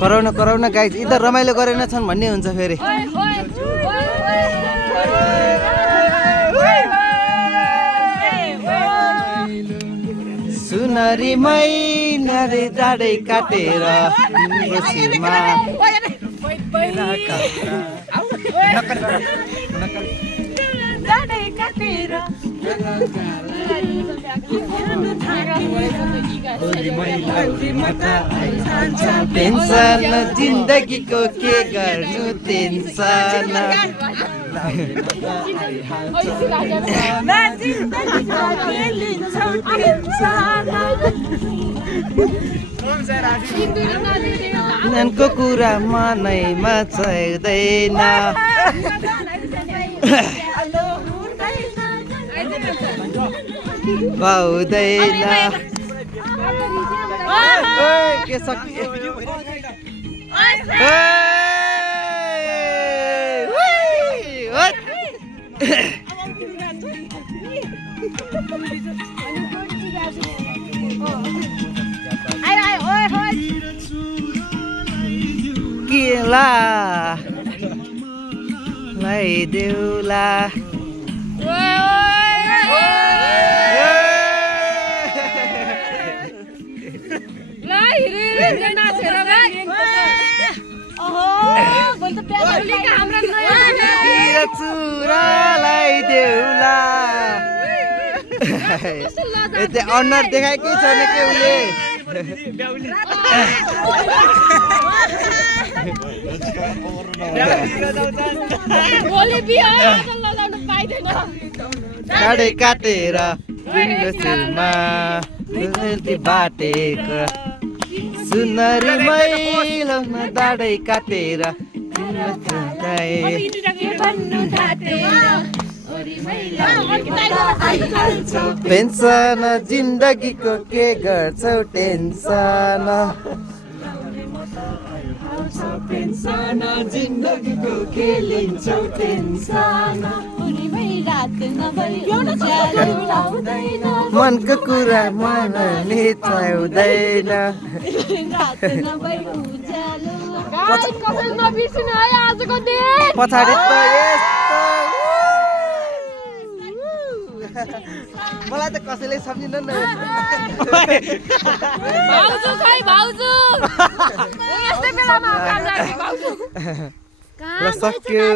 कराउन guys इधर रमाइलो गरेन छन् भन्ने हुन्छ फेरि सुनरी मैनाले जाडै काटेर तिम्रो शिरमा टेन्सन जिन्दगीको के गर्नु टेन्सन ननको कुरा मनैमा छैदैन पाउँदैन के सक्यो केला लगाइदेऊला चुरालाई देउला यता अनुहार देखाएकै छैन के उसले काडे काटेर शिरमा बाटेको सुनरी मैलो दाडै काटेर पेन्सन जिन्दगीको के गर्छौ टेन्सन पेन्सन जिन्दगीको के लिन्छौ टेन्सन मनको कुरा मनले चाउँदैन पछाडि त यस्तो मलाई त कसैले सम्झिन न भाउजू खै भाउजू यस्तै बेलामा काम लाग्यो भाउजू सक्यो